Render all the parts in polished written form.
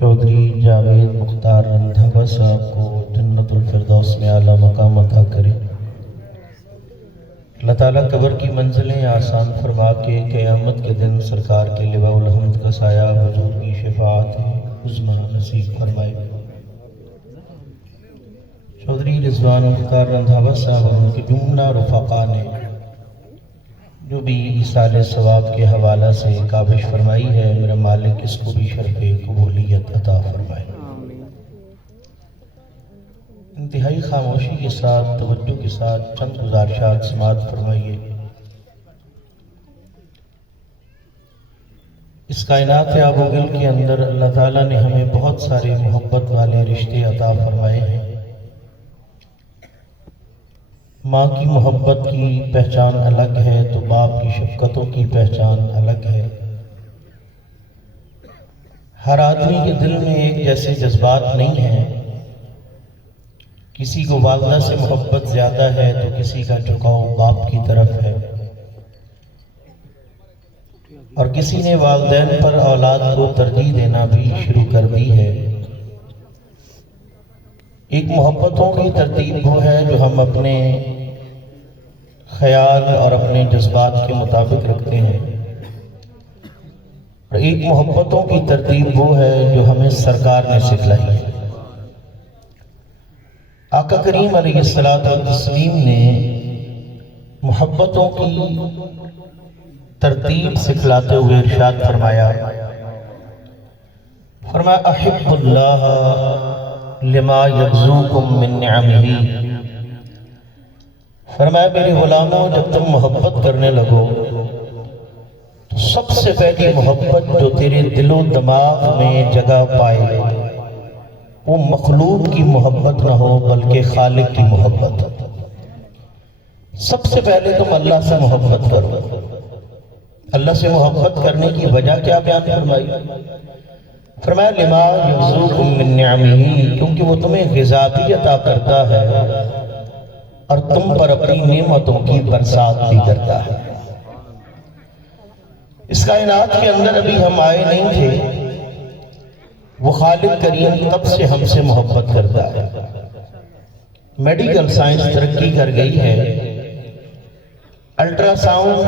چودھری جاوید مختار رندھاوا صاحب کو جنت الفردوس میں اعلیٰ مقام عطا کرے۔ اللہ تعالیٰ قبر کی منزلیں آسان فرما کے قیامت کے دن سرکار کے لواء الحمد کا سایہ حضور کی شفاعت عظمیٰ نصیب فرمائے۔ چودھری رضوان مختار رندھاوا صاحب اور ان کے جملہ رفقا نے جو بھی ایصال ثواب کے حوالہ سے کاوش فرمائی ہے، میرا مالک اس کو بھی شرف قبولیت عطا فرمائے۔ انتہائی خاموشی کے ساتھ، توجہ کے ساتھ چند گزارشات سماعت فرمائیے۔ اس کائنات آب و گل کے اندر اللہ تعالیٰ نے ہمیں بہت سارے محبت والے رشتے عطا فرمائے ہیں۔ ماں کی محبت کی پہچان الگ ہے تو باپ کی شفقتوں کی پہچان الگ ہے۔ ہر آدمی کے دل میں ایک جیسے جذبات نہیں ہیں۔ کسی کو والدہ سے محبت زیادہ ہے تو کسی کا جھکاؤ باپ کی طرف ہے، اور کسی نے والدین پر اولاد کو ترجیح دینا بھی شروع کر دی ہے۔ ایک محبتوں کی ترتیب وہ ہے جو ہم اپنے خیال اور اپنے جذبات کے مطابق رکھتے ہیں، اور ایک محبتوں کی ترتیب وہ ہے جو ہمیں سرکار نے سکھلائی ہے۔ آقا کریم علیہ السلام نے محبتوں کی ترتیب سکھلاتے ہوئے ارشاد فرمایا، احب اللہ لما یغزوکم من نعمہ۔ فرمایا میرے غلاموں، جب تم محبت کرنے لگو تو سب سے پہلی محبت جو تیرے دل و دماغ میں جگہ پائے وہ مخلوق کی محبت نہ ہو بلکہ خالق کی محبت۔ سب سے پہلے تم اللہ سے محبت کرو۔ اللہ سے محبت کرنے کی وجہ کیا بیان فرمائی؟ فرمایا لما یغزوکم من نعمہ، کیونکہ وہ تمہیں غذا بھی عطا کرتا ہے اور تم پر اپنی نعمتوں کی برسات بھی کرتا ہے۔ اس کائنات کے اندر ابھی ہم آئے نہیں تھے، وہ خالق کریم تب سے ہم سے محبت کرتا ہے۔ میڈیکل سائنس ترقی کر گئی ہے۔ الٹرا ساؤنڈ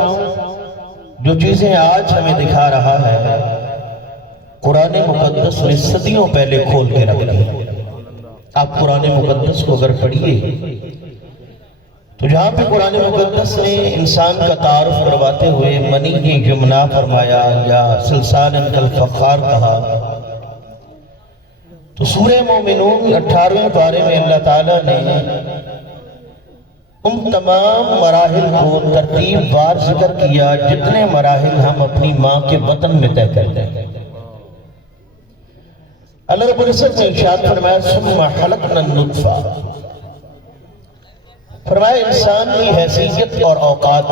جو چیزیں آج ہمیں دکھا رہا ہے، قرآن مقدس نے صدیوں پہلے کھول کے رکھ دی۔ آپ قرآن مقدس کو اگر پڑھیے تو جہاں پہ قرآن مقدس نے انسان کا تعارف کرواتے ہوئے منی یمنا فرمایا یا سلسال کالفخار کہا، تو سورہ مومنون 18ویں پارے میں اللہ تعالیٰ نے ان تمام مراحل کو ترتیب وار ذکر کیا جتنے مراحل ہم اپنی ماں کے بطن میں طے کرتے ہیں۔ اللہ رب العزت نے ارشاد فرمایا ثم خلقنا النطفہ، فرمایا انسان کی حیثیت اور اوقات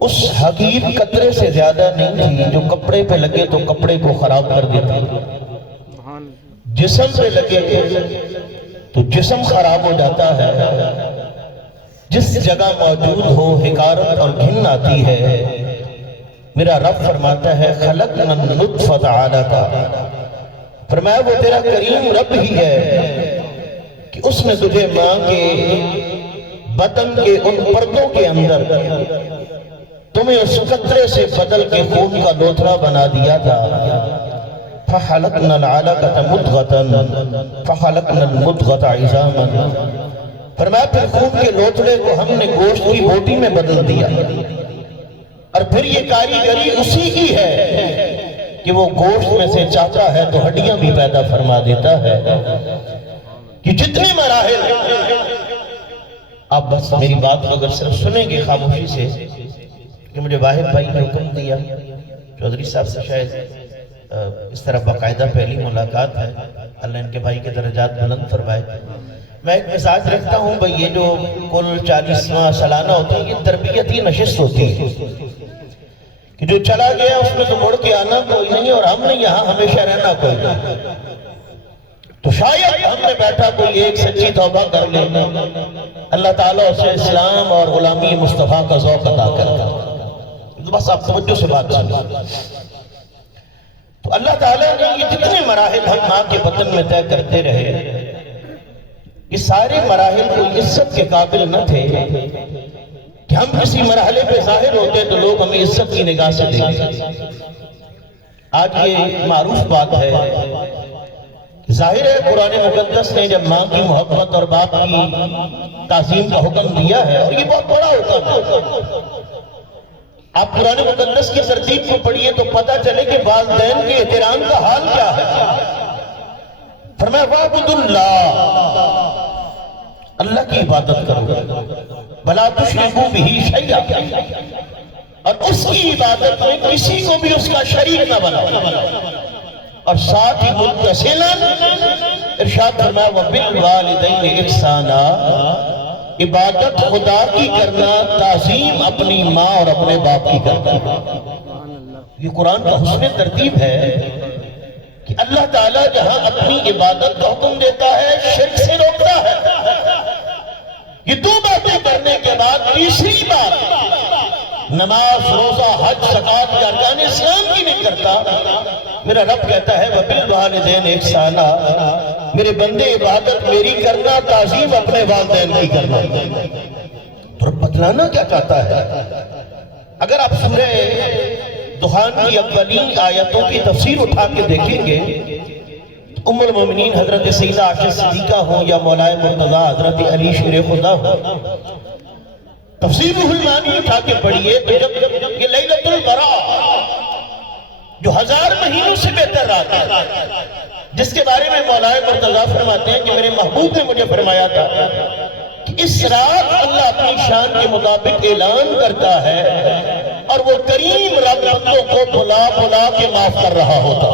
اس حقیر قطرے سے زیادہ نہیں تھی جو کپڑے پہ لگے تو کپڑے کو خراب کر دیتی، جسم پہ لگے تو جسم خراب ہو جاتا ہے، جس جگہ موجود ہو حقارت اور گھن آتی ہے۔ میرا رب فرماتا ہے خلقنا النطفۃ علقہ، فرمایا وہ تیرا کریم رب ہی ہے کہ اس نے تجھے ماں کے بطن کے ان پردوں کے اندر تمہیں اس قطرے سے بدل کے خون کا لوتھڑا بنا دیا تھا۔ فَخَلَقْنَا الْعَلَقَةَ مُضْغَةً فَخَلَقْنَا الْمُضْغَةَ عِظَامًا، فرمایا پھر خون کے لوتھڑے کو ہم نے گوشت کی بوٹی میں بدل دیا، اور پھر یہ کاریگری اسی کی ہے کہ وہ گوشت میں سے چاہتا ہے تو ہڈیاں بھی پیدا فرما دیتا ہے۔ کہ جتنے مراحل، آپ بس میری بات کو اگر صرف سنیں گے خاموشی سے، کہ مجھے واحد بھائی نے حکم دیا، چودھری صاحب سے شاید اس طرح باقاعدہ پہلی ملاقات ہے، اللہ ان کے بھائی کے درجات بلند فرمائے۔ میں ایک مزاج رکھتا ہوں بھئی، یہ جو کل 40واں سالانہ ہوتا ہے یہ تربیتی نشست ہوتی ہے کہ جو چلا گیا اس میں تو مڑ کے آنا کوئی نہیں، اور ہم نے یہاں ہمیشہ رہنا کوئی نہیں۔ تو شاید ہم نے بیٹھا کوئی ایک سچی توبہ کر لے، اللہ تعالیٰ اسے اسلام اور غلامی مصطفیٰ کا ذوق عطا کر۔ بس آپ توجہ سے بات سنیں۔ تو اللہ تعالیٰ نے یہ جتنے مراحل ہم ماں کے بطن میں طے کرتے رہے، یہ سارے مراحل کوئی عزت کے قابل نہ تھے کہ ہم کسی مرحلے پہ ظاہر ہوتے تو لوگ ہمیں عزت کی نگاہ سے دیکھتے۔ آج یہ معروف بات ہے، ظاہر ہے قرآن مقدس نے جب ماں کی محبت اور باپ کی تعظیم کا حکم دیا ہے، اور یہ بہت بڑا حکم ہے۔ آپ قرآن مقدس کی ترتیب کو پڑھیے تو پتہ چلے کہ والدین کے احترام کا حال کیا ہے۔ فرمایا وَاعْبُدُوا اللَّهَ، اللہ کی عبادت کرو، وَلَا تُشْرِكُوا بِهِ شَيْئًا، اور اس کی عبادت میں کسی کو بھی اس کا شریک نہ بناؤ، اور ساتھ ہی متصلاً ارشاد فرمایا وَبِالْوَالِدَيْنِ إِحْسَانًا، عبادت خدا کی کرنا، تعظیم اپنی ماں اور اپنے باپ کی کرنا۔ یہ قرآن کا حسن ترتیب ہے کہ اللہ تعالیٰ جہاں اپنی عبادت کا حکم دیتا ہے، شرک سے روکتا ہے۔ یہ دو باتیں کرنے کے بعد تیسری بات نماز، روزہ، حج، زکوٰۃ کے ارکان اسلام کی نہیں کرتا۔ میرا رب کہتا ہے وَبِالْوَالِدَيْنِ إِحْسَانًا، میرے بندے عبادت میری کرنا، تعظیم اپنے والدین کی کرنا۔ تو رب بتلانا کیا چاہتا ہے؟ اگر آپ سورہ دخان کی اولین آیتوں کی تفسیر اٹھا کے دیکھیں گے، ام المومنین حضرت سیدہ عائشہ صدیقہ ہوں یا مولا مرتضیٰ حضرت علی شیر خدا ہوں، تفسیر روح المعانی اٹھا کے پڑھیے تو جب یہ لیلۃ البراء جو 1000 مہینوں سے بہتر رات ہے، جس کے بارے میں مولا مرتضیٰ فرماتے ہیں کہ میرے محبوب نے مجھے فرمایا تھا کہ اس رات اللہ اپنی شان کے مطابق اعلان کرتا ہے اور وہ کریم رب بندوں کو بلا بلا کے معاف کر رہا ہوتا۔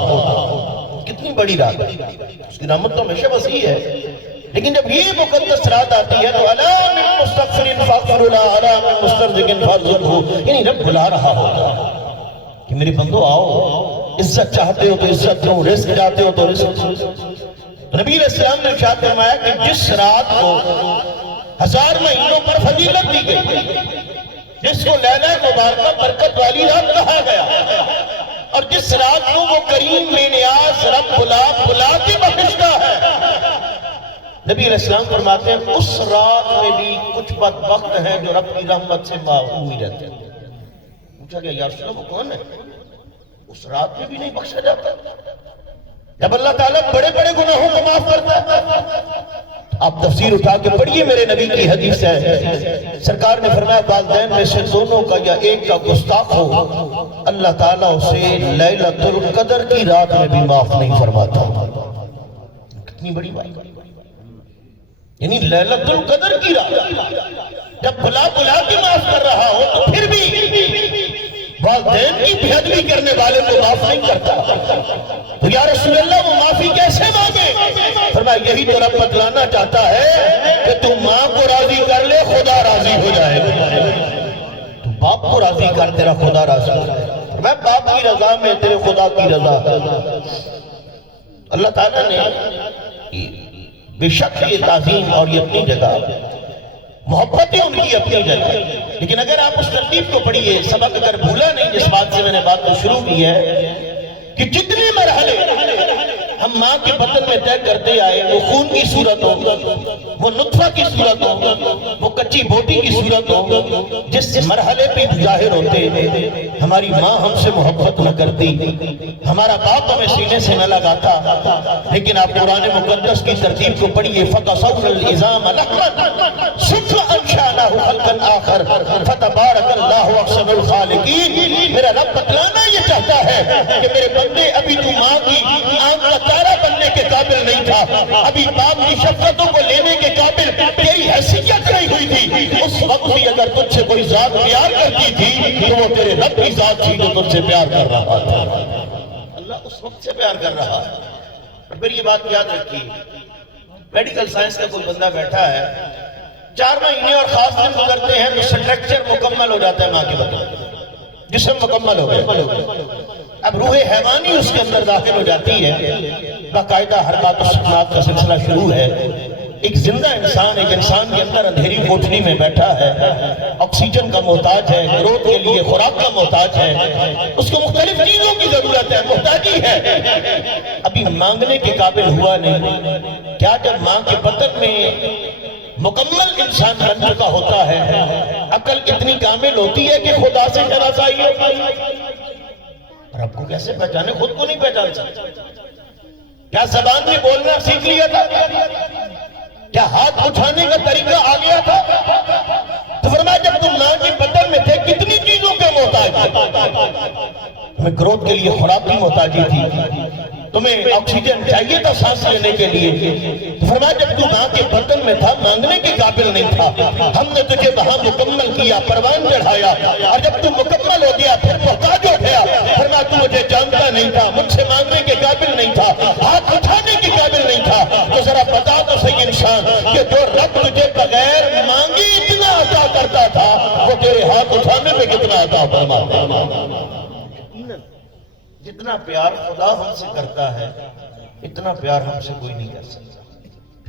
کتنی بڑی رات ہے، اس کی رحمت تو ہمیشہ وسیع ہے، لیکن جب یہ مقدس رات آتی ہے تو الا من مستغفر فاغفر له، الا من مسترزق فارزقه، یعنی رب بلا رہا ہوتا کہ میرے بندو آؤ، عزت چاہتے ہو تو عزت دو، رزق چاہتے ہو تو رزق دو۔ نبی علیہ السلام نے ارشاد فرمایا کہ جس رات کو 1000 مہینوں پر فضیلت دی گئی، جس کو لیلہ مبارکہ برکت والی رات کہا گیا، اور جس رات کو وہ کریم بے نیاز رب بلا کے بخشتا ہے، نبی علیہ السلام فرماتے ہیں اس رات میں بھی کچھ بدبخت ہیں جو رب کی رحمت سے محروم رہتے ہیں۔ پوچھا گیا یا رسول اللہ وہ کون ہے؟ اس رات میں بھی نہیں بخشا جاتا؟ جب اللہ تعالیٰ بڑے بڑے گناہوں کو معاف کرتا ہے، آپ تفسیر اٹھا کے پڑھیے، میرے نبی کی حدیث ہے، سرکار نے فرمایا والدین میں سے دونوں کا یا ایک کا گستاخ ہو، اللہ تعالیٰ اسے لیلۃ القدر کی رات میں بھی معاف نہیں فرماتا۔ کتنی بڑی بات، یعنی لیلۃ القدر کی رات جب بلا کے معاف کر رہا ہو تو پھر بھی والدین کی بے ادبی کرنے والے کو معاف نہیں کرتا۔ تو یا رسول اللہ وہ معافی کیسے مانگے؟ فرمایا یہی تو رب بتلانا چاہتا ہے کہ تم ماں کو راضی کر لے، خدا راضی ہو جائے گا۔ تو باپ کو راضی کر، تیرا خدا راضی ہو جائے گا۔ فرمایا باپ کی رضا میں تیرے خدا کی رضا۔ اللہ تعالیٰ نے بے شک یہ تعظیم اور یہ اپنی جگہ، محبتیں ان کی اپنی جگہ، لیکن اگر آپ اس ترتیب کو پڑھیے، سبق اگر بھولا نہیں جس بات سے میں نے بات کو شروع کی ہے کہ جتنے مرحلے ہم ماں کے بطن میں طے کرتے آئے، وہ خون کی صورت ہو، وہ نطفہ کی صورت ہو، وہ کچی بوٹی کی صورت ہو، جس مرحلے پہ ظاہر ہوتے ہماری ماں ہم سے محبت نہ کرتی، ہمارا باپ ہمیں سینے سے نہ لگاتا، لیکن آپ قرآن مقدس کی ترتیب کو پڑھیے فَقَصَوْنَ الْعِظَامَ لَحْمًا ثُمَّ أَنشَأْنَاهُ خَلْقًا آخَر فَتَبَارَكَ اللَّهُ أَحْسَنُ الْخَالِقِينَ۔ میرا رب بتلانا یہ چاہتا ہے کہ میرے بندے ابھی تو ماں کی آنکھ کا تارا بننے کے قابل نہیں تھا، ابھی باپ کی شفقتوں کو لینے کے قابل تیری حیثیت نہیں ہوئی تھی، اس وقت بھی اگر تجھ سے کوئی ذات پیار کرتی تھی تو وہ تیرے رب کی ذات تھی جو تجھ سے پیار کر رہا تھا۔ اللہ اس وقت سے پیار کر رہا ہے۔ اور پھر یہ بات یاد رکھیے، میڈیکل سائنس کا کوئی بندہ بیٹھا ہے، 4 مہینے اور خاص دن گزرتے ہیں تو سٹرکچر مکمل ہو جاتا ہے ماں کے بدن، جسم مکمل ہو گیا، اب روح حیوانی اس کے اندر داخل ہو جاتی ہے، باقاعدہ حرکات و سکنات کا سلسلہ شروع ہے، ایک زندہ انسان ایک انسان کے اندر اندھیری کوٹھری میں بیٹھا ہے، آکسیجن کا محتاج ہے، گروتھ کے لیے خوراک کا محتاج ہے، اس کو مختلف چیزوں کی ضرورت ہے، محتاجی ہے، ابھی مانگنے کے قابل ہوا نہیں۔ کیا جب ماں کے بطن میں مکمل انسان بن چکا ہوتا ہے، عقل اتنی کامل ہوتی ہے کہ خدا سے شناسائی ہوتی ہے؟ رب کو کیسے پہچانے؟ خود کو نہیں پہچان سکتے۔ کیا زبان میں بولنا سیکھ لیا تھا؟ کیا ہاتھ اٹھانے کا طریقہ آ گیا تھا؟ تو فرمایا جب تم ماں کے بطن میں تھے کتنی چیزوں کے محتاج تھے؟ تمہیں گروتھ کے لیے خوراک کی محتاجی تھی، تمہیں آکسیجن چاہیے تھا سانس لینے کے لیے۔ تو فرمایا جب تو ماں کے بطن میں تھا مانگنے کے قابل نہیں تھا، ہم نے تجھے وہاں مکمل کیا، پروان چڑھایا، اور جب تو مکمل ہو گیا پھر محتاج ہو گیا۔ فرمایا تو مجھے جانتا نہیں تھا، مجھ سے مانگنے کے قابل نہیں تھا، ہاتھ اٹھانے کے قابل نہیں تھا، تو ذرا بتا تو صحیح انسان کہ جو رب تجھے بغیر مانگی اتنا عطا کرتا تھا وہ تیرے ہاتھ اٹھانے میں کتنا عطا فرماتا۔ جتنا پیار خدا ہم سے کرتا ہے اتنا پیار ہم سے کوئی نہیں کر سکتا۔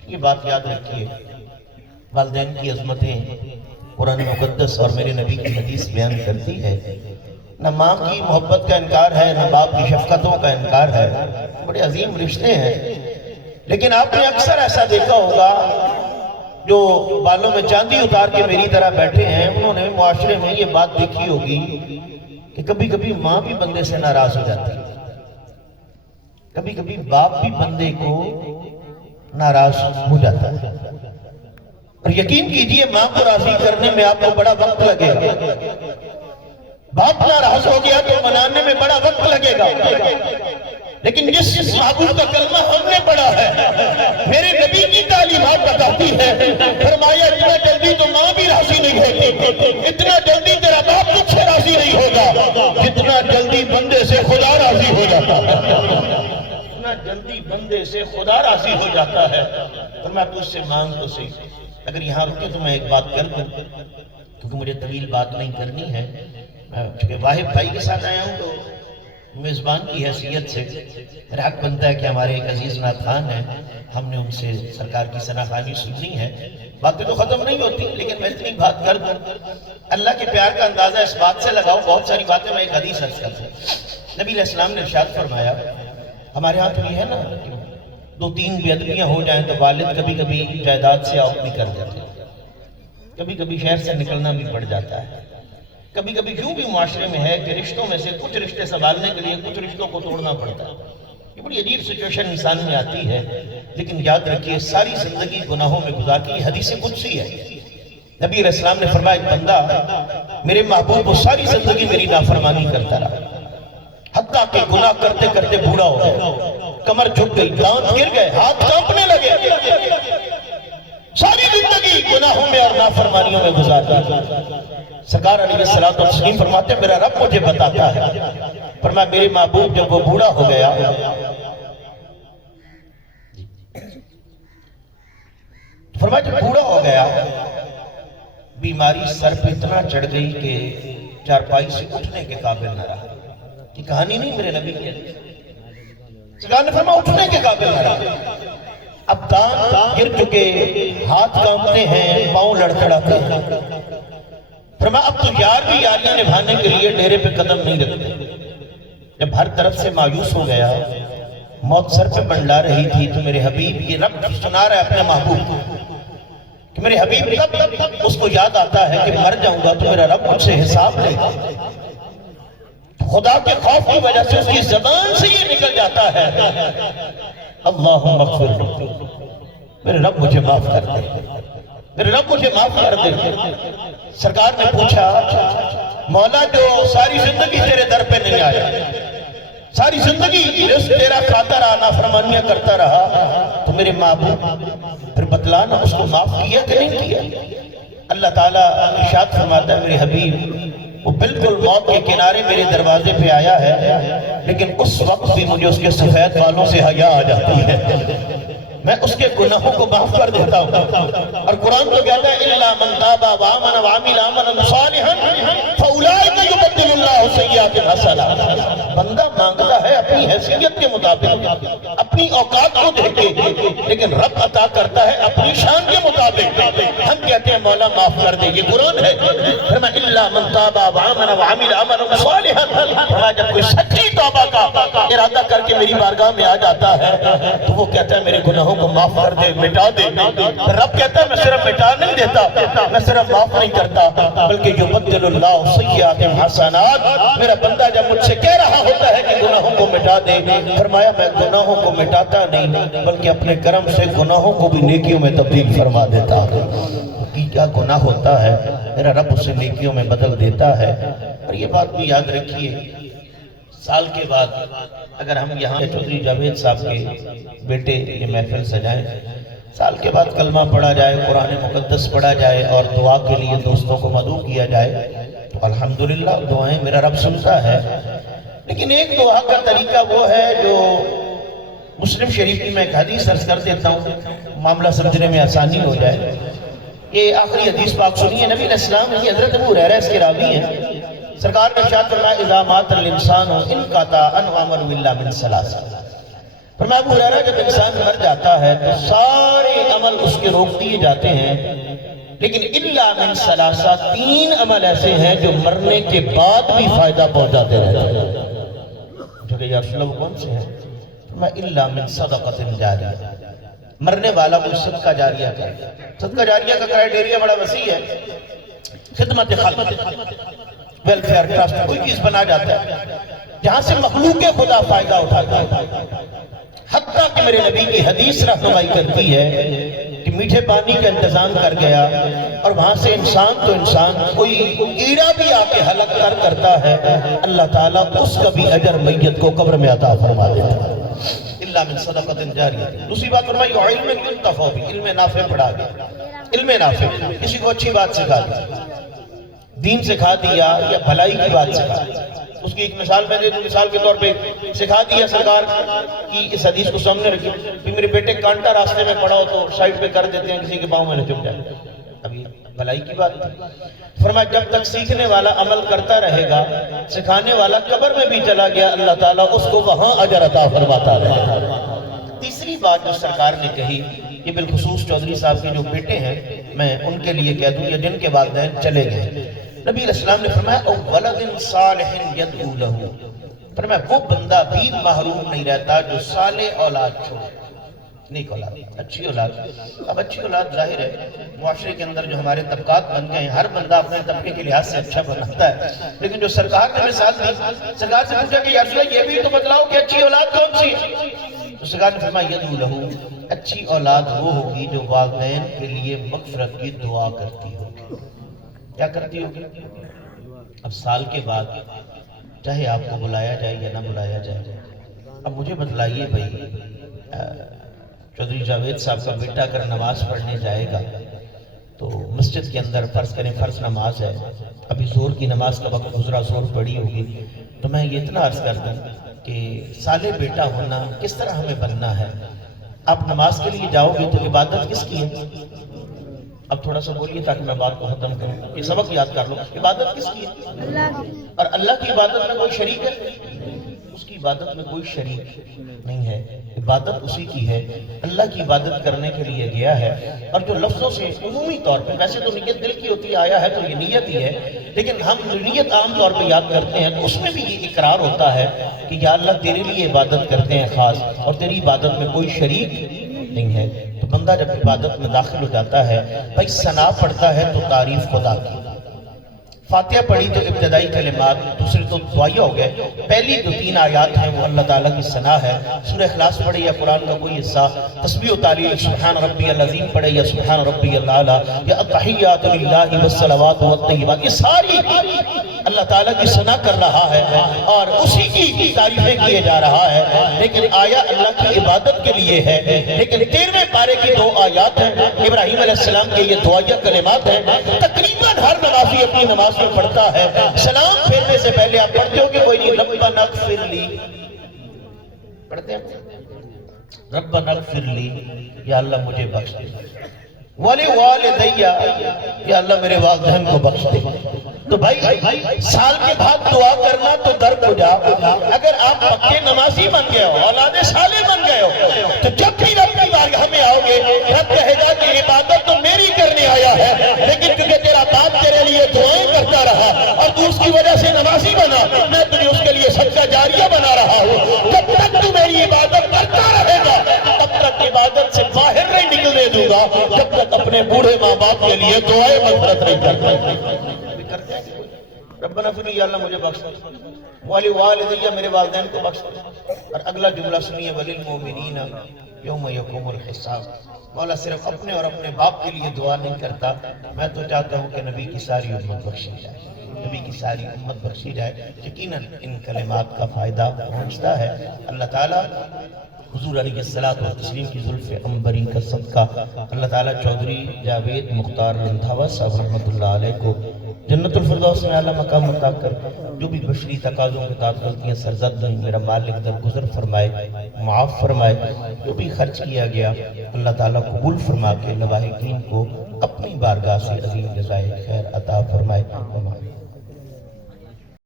یہ بات یاد رکھیے، والدین کی عظمتیں قرآن مقدس اور میرے نبی کی حدیث بیان کرتی ہے۔ نہ ماں کی محبت کا انکار ہے، نہ باپ کی شفقتوں کا انکار ہے، بڑے عظیم رشتے ہیں۔ لیکن آپ نے اکثر ایسا دیکھا ہوگا جو بالوں میں چاندی اتار کے میری طرح بیٹھے ہیں، انہوں نے معاشرے میں یہ بات دیکھی ہوگی کہ کبھی کبھی ماں بھی بندے سے ناراض ہو جاتی ہے، کبھی کبھی باپ بھی بندے کو ناراض ہو جاتا ہے، اور یقین کیجئے ماں کو راضی کرنے میں آپ کو بڑا وقت لگے گا۔ باپ ناراض ہو گیا تو منانے میں بڑا وقت لگے گا، لیکن جس معبود کا کلمہ ہم نے پڑھا ہے، میرے نبی کی تعلیمات بتاتی ہے، فرمایا اتنا جلدی تو ماں بھی راضی نہیں ہوتی، اتنا جلدی تیرا باپ تجھ سے راضی نہیں ہوگا جتنا جلدی بندے سے خدا راضی ہو جاتا ہے، اتنا جلدی بندے سے خدا راضی ہو جاتا ہے۔ فرمایا تجھ سے مانگ تو صحیح۔ اگر یہاں رکے تو میں ایک بات کر دوں، کیونکہ مجھے طویل بات نہیں کرنی ہے، چونکہ واحد بھائی کے ساتھ آیا ہوں تو میزبان کی حیثیت سے میرا حق بنتا ہے کہ ہمارے ایک عزیز ناتھان ہیں، ہم نے ان سے سرکار کی ثنا خوانی سننی ہے۔ باتیں تو ختم نہیں ہوتی، لیکن میں اتنی بات کر دوں، اللہ کے پیار کا اندازہ اس بات سے لگاؤ، بہت ساری باتیں میں ایک حدیث عرض کرتا ہوں۔ نبی علیہ السلام نے ارشاد فرمایا، ہمارے ہاں تو یہ ہے نا، 2-3 بے ادبیاں ہو جائیں تو والد کبھی کبھی جائیداد سے آؤٹ بھی کر دیتے ہیں، کبھی کبھی شہر سے نکلنا بھی پڑ جاتا ہے، کبھی کبھی یوں بھی معاشرے میں ہے کہ رشتوں میں سے کچھ رشتے سنبھالنے کے لیے کچھ رشتوں کو توڑنا پڑتا ہے۔ یہ بڑی عجیب سچویشن انسان میں آتی ہے، لیکن یاد رکھیے ساری زندگی گناہوں میں گزار کی، یہ حدیث قدسی ہے۔ نبی علیہ السلام نے فرمایا ایک بندہ میرے محبوب کو ساری زندگی میری نافرمانی کرتا رہا، حتیٰ کہ گناہ کرتے کرتے بوڑھا ہو گیا، کمر جھک گئی، دانت گر گئے، ہاتھ کانپنے لگے، ساری زندگی گناہوں میں اور نافرمانیوں میں گزار دی۔ سرکار علیہ الصلوۃ والتسلیم فرماتے ہیں میرا رب مجھے بتاتا ہے، فرمایا میرے محبوب جب وہ بوڑھا ہو گیا، فرمایا جب بوڑھا ہو گیا بیماری سر پہ اتنا چڑھ گئی کہ چارپائی سے اٹھنے کے قابل نہ رہا۔ یہ کہانی نہیں میرے نبی کی ہے، سرکار نے فرمایا اٹھنے کے قابل نہ رہا، اب دانت گر چکے، ہاتھ کانپتے ہیں، پاؤں لڑکھڑاتے ہیں۔ فرمایا اب تو یار بھی یاریاں نبھانے کے لیے ڈیرے پہ قدم نہیں رکھتے۔ جب ہر طرف سے مایوس ہو گیا، موت سر پہ منڈلا رہی تھی، تو میرے حبیب یہ رب سنا رہا ہے اپنے محبوب کو کہ میرے حبیب کب اس کو یاد آتا ہے کہ مر جاؤں گا تو میرا رب مجھ سے حساب لے گا، خدا کے خوف کی وجہ سے اس کی زبان سے یہ نکل جاتا ہے اللہم اغفر، میرے رب مجھے معاف کر دے، میرے رب مجھے معاف کر دے۔ سرکار نے پوچھا مولا جو ساری زندگی تیرے در پہ نہیں آیا، ساری زندگی رزق تیرا کھاتا رہا، نافرمانیاں کرتا رہا، تو میرے محبوب پھر بتلانا اس کو معاف کیا کہ نہیں کیا؟ اللہ تعالیٰ ارشاد فرماتا ہے میرے حبیب وہ بالکل موت کے کنارے میرے دروازے پہ آیا ہے، لیکن اس وقت بھی مجھے اس کے سفید بالوں سے حیا آ جاتی ہے، میں اس کے گناہوں کو معاف کر دیتا ہوں۔ اور قرآن تو کہتا ہے اِلَّا مَنْ تَابَ وَآمَنَ وَعَمِلَ عَمَلًا صَالِحًا فَأُولَٰئِكَ يُبَدِّلُ اللَّهُ سَيِّئَاتِهِمْ حَسَنَاتٍ۔ بندہ مانگتا ہے اپنی حیثیت کے مطابق، اپنی اوقات کو دیکھ کے، لیکن رب عطا کرتا ہے اپنی شان کے مطابق ہم کہتے ہیں مولا معاف کر دے، یہ قرآن ہے۔ فرمایا الا من تاب وآمن وعمل عملا صالحا، فرمایا جب کوئی سچی توبہ کا ارادہ کر کے میری بارگاہ میں آ جاتا ہے تو وہ کہتا ہے میرے گناہوں کو معاف کر دے، مٹا دے۔ رب کہتا ہے میں صرف مٹا نہیں دیتا، میں صرف معاف نہیں کرتا، بلکہ یبدل اللہ سیئات حسنات، میرا بندہ جب مجھ سے کہہ رہا ہوتا ہے کہ گناہوں کو مٹا دے، فرمایا میں گناہوں کو مٹاتا نہیں بلکہ اپنے کرم سے گناہوں کو بھی نیکیوں میں تبدیل فرما دیتا ہوں۔ کیا گناہ ہوتا ہے میرا رب اسے نیکیوں میں بدل دیتا ہے۔ اور یہ بات بھی یاد رکھیے، سال کے بعد اگر ہم یہاں چودھری جاوید صاحب کے بیٹے یہ محفل سجائیں، سال کے بعد کلمہ پڑھا جائے، قرآن مقدس پڑھا جائے اور دعا کے لیے دوستوں کو مدعو کیا جائے تو الحمدللہ دعائیں میرا رب سنتا ہے۔ لیکن ایک دعا کا طریقہ وہ ہے جو مسلم شریف کی میں ایک حدیث عرض کر دیتا ہوں، معاملہ سمجھنے میں آسانی ہو جائے۔ یہ آخری حدیث پاک سنیے، نبی علیہ السلام کی حضرت ابو ہریرہ اس کے راوی ہیں، سرکار نے ارشاد فرمایا اذا مات الانسان انقطع عنہ عمله الا من ثلاث، فرمایا ابو ہریرہ جب انسان مر جاتا ہے تو سارے عمل اس کے روک دیے جاتے ہیں، لیکن الا من ثلاث، تین عمل ایسے ہیں جو مرنے کے بعد بھی فائدہ پہنچاتے رہتے ہیں۔ جو کہ یا رسول اللہ وہ کون سے ہیں؟ فرمایا الا من صدقۃ جاریہ، مرنے والا کوئی صدقہ جاریہ کرے۔ صدقہ جاریہ کا کرائیٹیریا بڑا وسیع ہے، خدمت خلق، ویلفیئر ٹرسٹ، کوئی چیز بنا جاتا ہے جہاں سے مخلوق خدا فائدہ اٹھاتا ہے۔ حتیٰ کہ میرے نبی کی حدیث رہنمائی کرتی ہے کہ میٹھے پانی کا انتظام کر گیا اور وہاں سے انسان تو انسان کوئی کیڑا بھی آ کے حلق کرتا ہے، اللہ تعالیٰ اس کا بھی اجر میت کو قبر میں عطا فرما دیتا ہے۔ الا من صدقۃ جاریہ۔ دوسری بات فرمائی علم ينتفع به، علم نافع پڑھا گیا، علم نافع، کسی کو اچھی بات سکھا دی، دین سکھا دیا یا بھلائی کی بات سکھا دی۔ اس کی ایک مثال میں دے دوں، مثال کے طور پہ سکھا دیا سرکار کی اس حدیث کو سامنے رکھی کہ میرے بیٹے کانٹا راستے میں پڑا ہو تو سائڈ پہ کر دیتے ہیں کسی کے پاؤں میں نہ چپ جائے، ابھی بھلائی کی بات تھی۔ فرمایا جب تک سیکھنے والا عمل کرتا رہے گا، سکھانے والا قبر میں بھی چلا گیا، اللہ تعالیٰ اس کو وہاں اجر عطا فرماتا رہے گا۔ تیسری بات جو سرکار نے کہی، یہ بالخصوص چودھری صاحب کے جو بیٹے ہیں میں ان کے لیے کہہ دوں یا جن کے والدین چلے گئے، نبی علیہ السلام نے فرمایا او ولد صالح یدعو لہ، فرمایا وہ بندہ بھی محروم نہیں رہتا جو صالح اولاد چھوڑے، نیک اولاد، اچھی اولاد۔ اب اچھی اولاد ظاہر ہے معاشرے کے اندر جو ہمارے طبقات بن گئے ہیں، ہر بندہ اپنے طبقے کے لحاظ سے اچھا بناتا ہے، لیکن جو سرکار نے مثال دی، سرکار سے پوچھا کہ یا رسول اللہ یہ بھی تو بتلاؤ کہ اچھی اولاد کون سی ہے؟ تو سرکار نے فرمایا یدعو لہ، اچھی اولاد وہ ہوگی جو والدین کے لیے مغفرت کی دعا کرتی ہوگی۔ کیا کرتی ہوگی؟ اب سال کے بعد چاہے آپ کو بلایا جائے یا نہ بلایا جائے، اب مجھے بتلائیے بھائی، چودھری جاوید صاحب کا بیٹا اگر نماز پڑھنے جائے گا تو مسجد کے اندر فرض کریں فرض نماز ہے، ابھی زور کی نماز کا وقت گزرا، زور پڑی ہوگی، تو میں یہ اتنا عرض کر دوں کہ صالح بیٹا ہونا کس طرح ہمیں بننا ہے۔ آپ نماز کے لیے جاؤ گے تو عبادت کس کی ہے؟ اب تھوڑا سا بولیے تاکہ میں بات کو ختم کروں، یہ سبق یاد کر لو، عبادت کس کی ہے؟ اللہ کی۔ اور اللہ کی عبادت میں کوئی شریک ہے؟ اس کی عبادت میں کوئی شریک نہیں ہے، عبادت اسی کی ہے، اللہ کی عبادت کرنے کے لیے گیا ہے۔ اور جو لفظوں سے عمومی طور پہ، ویسے تو نیت دل کی ہوتی ہے، آیا ہے تو یہ نیت ہی ہے، لیکن ہم نیت عام طور پہ یاد کرتے ہیں تو اس میں بھی یہ اقرار ہوتا ہے کہ یا اللہ تیرے لیے عبادت کرتے ہیں خاص، اور تیری عبادت میں کوئی شریک نہیں ہے۔ تو بندہ جب عبادت میں داخل ہو جاتا ہے، بھائی ثنا پڑھتا ہے تو تعریف خدا کی، فاتحہ پڑھی تو ابتدائی کلمات، دوسرے تو دعائیہ ہو گئے، پہلی جو 3 آیات ہیں وہ اللہ تعالیٰ کی ثنا ہے، سورہ اخلاص پڑھے یا قرآن کا کوئی حصہ، تسبیح و تعلیل سبحان ربی العظیم پڑھے یا سبحان ربی الاعلیٰ یا التحیات للہ والصلوات والطیبات، یہ ساری اللہ تعالیٰ کی ثنا کر رہا ہے اور اسی کی تعریفیں کیے جا رہا ہے، لیکن آیا اللہ کی عبادت کے لیے ہے۔ لیکن 13ویں پارے کی 2 آیات ہیں، ابراہیم علیہ السلام کے یہ دعائیہ کلمات ہیں، تقریباً ہر نمازی اپنی نماز میں پڑھتا ہے۔ سلام پھیرنے سے پہلے آپ پڑھتے ہو کہ کوئی نہیں، ربنا اغفر لی، پڑھتے ہیں ربنا اغفر لی، یا اللہ مجھے بخش دے، وَلِوَالِدَيَّ، یا اللہ میرے والدین کو بخش دے۔ تو بھائی سال کے بعد دعا کرنا تو درد ہو جا، اگر آپ پکے نمازی بن گئے ہو، اولاد صالح بن گئے ہو، تو جب بھی رب کی بارگاہ میں آؤ گے، رب کہے گا کہ دوں گا جب تک اپنے بوڑھے ماں باپ کے لیے دعائیں مغفرت نہیں کرتا۔ ربنا اغفر لی، یا اللہ مجھے بخش والی والدیہ، میرے والدین کو بخش۔ اور اگلا جملہ سنیے، وللمؤمنین یوم یقوم الحساب۔ مولا صرف اپنے اور اپنے باپ کے لیے دعا نہیں کرتا، میں تو چاہتا ہوں کہ نبی کی ساری امت بخشی جائے، نبی کی ساری امت بخشی جائے۔ یقیناً ان کلمات کا فائدہ پہنچتا ہے۔ اللہ تعالیٰ حضور علیہ السلام کی زلف عنبری کا صدقہ اللہ تعالیٰ چودھری جاوید مختار رندھاوا صاحب رحمۃ اللہ علیہ کو جنت الفردوس میں اعلیٰ مقام عطا کر، جو بھی بشری تقاضوں کے ساتھ غلطیاں سرزد ہوئیں میرا مالک درگزر فرمائے، معاف فرمائے۔ جو بھی خرچ کیا گیا اللہ تعالیٰ قبول فرما کے لواحقین کو اپنی بارگاہ سے عظیم جزائے خیر عطا فرمائے۔